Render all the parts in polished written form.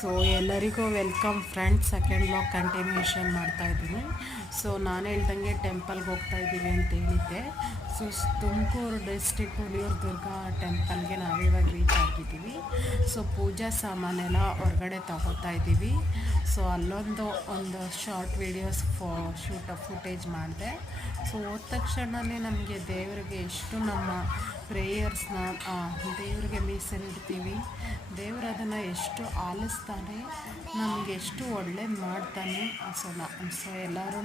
So ಎಲ್ಲರಿಗೂ welcome friends. Second blog continuation ಮಾಡ್ತಾಯಿದ್ದೀನಿ. So ನಾನು ಹೇಳ್ದಂಗೆ ಟೆಂಪಲ್ಗೆ ಹೋಗ್ತಾಯಿದ್ದೀವಿ ಅಂತ ಹೇಳಿದ್ದೆ. ಸೊ ತುಮಕೂರು ಡಿಸ್ಟಿಕ್ ಹುಲಿಯೂರು ದುರ್ಗಾ ಟೆಂಪಲ್ಗೆ ನಾವಿವಾಗ ರೀಚ್ ಆಗಿದ್ದೀವಿ. ಸೊ ಪೂಜಾ ಸಾಮಾನೆಲ್ಲ ಹೊರಗಡೆ ತಗೋತಾ ಇದ್ದೀವಿ. ಸೊ ಅಲ್ಲೊಂದು ಶಾರ್ಟ್ ವೀಡಿಯೋಸ್ ಫುಟೇಜ್ ಮಾಡಿದೆ. ಸೊ ಹೋದ ತಕ್ಷಣವೇ ನಮಗೆ ದೇವರಿಗೆ ಎಷ್ಟು ನಮ್ಮ ಪ್ರೇಯರ್ಸ್ನ ದೇವರಿಗೆ ಮೀಸಲಿಡ್ತೀವಿ, ದೇವರು ಅದನ್ನು ಎಷ್ಟು ಆಲಿಸ್ತಾನೆ, ನಮಗೆ ಎಷ್ಟು ಒಳ್ಳೇದು ಮಾಡ್ತಾನೆ. ಸೊ ಎಲ್ಲರೂ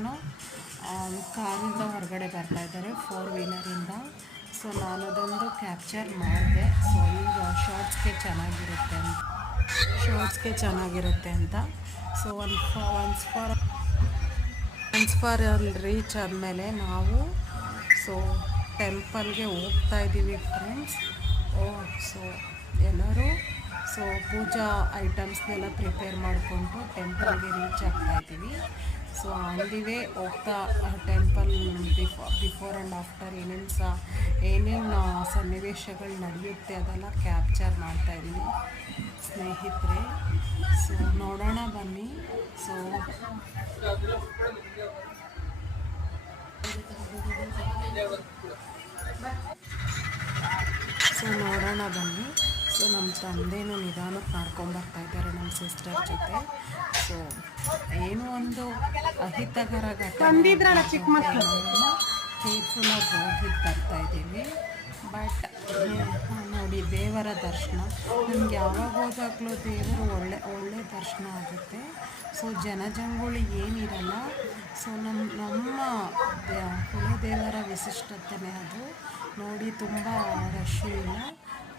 ಕಾರಿಂದ ಹೊರಗಡೆ ಬರ್ತಾಯಿದ್ದಾರೆ, 4 ವೀಲರಿಂದ. ಸೊ ನಾನು ಅದೊಂದು ಕ್ಯಾಪ್ಚರ್ ಮಾಡಿದೆ. ಸೊ ಈಗ ಶಾರ್ಟ್ಸ್ಗೆ ಚೆನ್ನಾಗಿರುತ್ತೆ ಅಂತ. ಸೊ ಒನ್ಸ್ ಫಾರ್ ಅಲ್ಲಿ ರೀಚ್ ಆದಮೇಲೆ ನಾವು ಟೆಂಪಲ್ಗೆ ಹೋಗ್ತಾ ಇದ್ದೀವಿ ಫ್ರೆಂಡ್ಸ್. ಸೊ ಎಲ್ಲರೂ ಪೂಜಾ ಐಟಮ್ಸ್ನೆಲ್ಲ ಪ್ರಿಪೇರ್ ಮಾಡಿಕೊಂಡು ಟೆಂಪಲ್ಗೆ ರೀಚ್ ಆಗ್ತಾಯಿದ್ದೀವಿ. ಸೊ ಆನ್ ದಿ ವೇ ಹೋಗ್ತಾ ಟೆಂಪಲ್ ಬಿಫೋರ್ ಆ್ಯಂಡ್ ಆಫ್ಟರ್ ಏನೇನು ಸನ್ನಿವೇಶಗಳು ನಡೆಯುತ್ತೆ ಅದೆಲ್ಲ ಕ್ಯಾಪ್ಚರ್ ಮಾಡ್ತಾಯಿದ್ದೀನಿ ಸ್ನೇಹಿತರೆ. ಸೊ ನೋಡೋಣ ಬನ್ನಿ. ನೋಡೋಣ ಬನ್ನಿ. ಸೊ ನಮ್ಮ ತಂದೆನೂ ನಿಧಾನಕ್ಕೆ ಮಾಡ್ಕೊಂಬರ್ತಾಯಿದ್ದಾರೆ ನಮ್ಮ ಸಿಸ್ಟರ್ ಜೊತೆ. ಸೊ ಏನೋ ಒಂದು ಅಹಿತಕರ ಘಟನೆ ಕೇರ್ಫುಲ್ಲಾಗಿ ಹೋಗಿ ಬರ್ತಾಯಿದ್ದೀವಿ. ಬಟ್ ನೋಡಿ, ದೇವರ ದರ್ಶನ ನಮ್ಗೆ ಯಾವಾಗ ಹೋದಾಗಲೂ ದೇವರು ಒಳ್ಳೆ ದರ್ಶನ ಆಗುತ್ತೆ. ಸೊ ಜನಜಂಗುಳಿ ಏನಿರಲ್ಲ. ಸೊ ನಮ್ಮ ಕುಲದೇವರ ವಿಶಿಷ್ಟತೆಯೇ ಅದು. ನೋಡಿ, ತುಂಬ ರಶ್ ಇಲ್ಲ.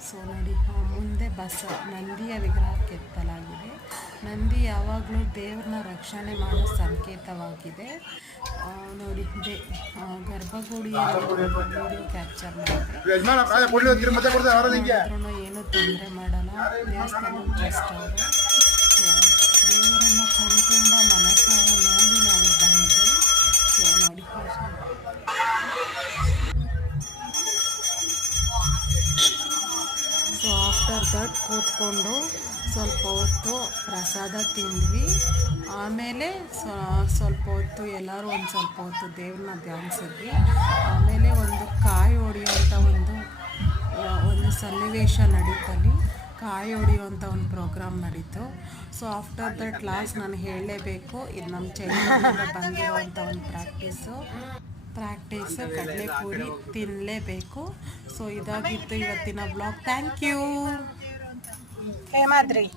ಸೊ ನೋಡಿ, ಮುಂದೆ ನಂದಿಯ ವಿಗ್ರಹ ಕೆತ್ತಲಾಗಿದೆ. ನಂದಿ ಯಾವಾಗಲೂ ದೇವ್ರನ್ನ ರಕ್ಷಣೆ ಮಾಡೋ ಸಂಕೇತವಾಗಿದೆ. ನೋಡಿ, ಗರ್ಭಗುಡಿಯಲ್ಲಿ ವಿಡಿಯೋ ಕ್ಯಾಪ್ಚರ್ ಮಾಡಿದೆ. ಏನು ತೊಂದರೆ ಮಾಡಲ್ಲ, ದೇವಸ್ಥಾನ ಟ್ರಸ್ಟ್ ಅವರು. ಸೊ ದೇವರನ್ನು ಕಣ್ತುಂಬ ಮನಸ್ಸಾರ ನೋಡಿ ನಾವು ಬಂದ್ವಿ. ಸೊ ನೋಡಿ, ಸೊ ಆಫ್ಟರ್ ದಟ್ ಕೂತ್ಕೊಂಡು ಸ್ವಲ್ಪ ಹೊತ್ತು ಪ್ರಸಾದ ತಿಂದ್ವಿ. ಆಮೇಲೆ ಸ್ವಲ್ಪ ಹೊತ್ತು ಎಲ್ಲರೂ ಸ್ವಲ್ಪ ಹೊತ್ತು ದೇವ್ರನ್ನ ಧ್ಯಾನಿಸಿದ್ವಿ. ಆಮೇಲೆ ಒಂದು ಕಾಯಿ ಹೊಡೆಯುವಂಥ ಒಂದು ಸನ್ನಿವೇಶ ನಡೀತಲ್ಲಿ, ಕಾಯಿ ಹೊಡೆಯುವಂಥ ಒಂದು ಪ್ರೋಗ್ರಾಮ್ ನಡೀತು. ಸೊ ಆಫ್ಟರ್ ದಟ್ ಲಾಸ್ಟ್ ನಾನು ಹೇಳಲೇಬೇಕು, ಇದು ನಮ್ಮ ಚೈಲ್ಡ್ಹುಡ್ಡಿಂದ ಬಂದಿರುವಂಥ ಒಂದು ಪ್ರಾಕ್ಟೀಸು ಕಡಲೆಪೂರಿ ತಿನ್ನಲೇಬೇಕು. ಸೊ ಇದಾಗಿತ್ತು ಇವತ್ತಿನ ಬ್ಲಾಗ್. Thank you.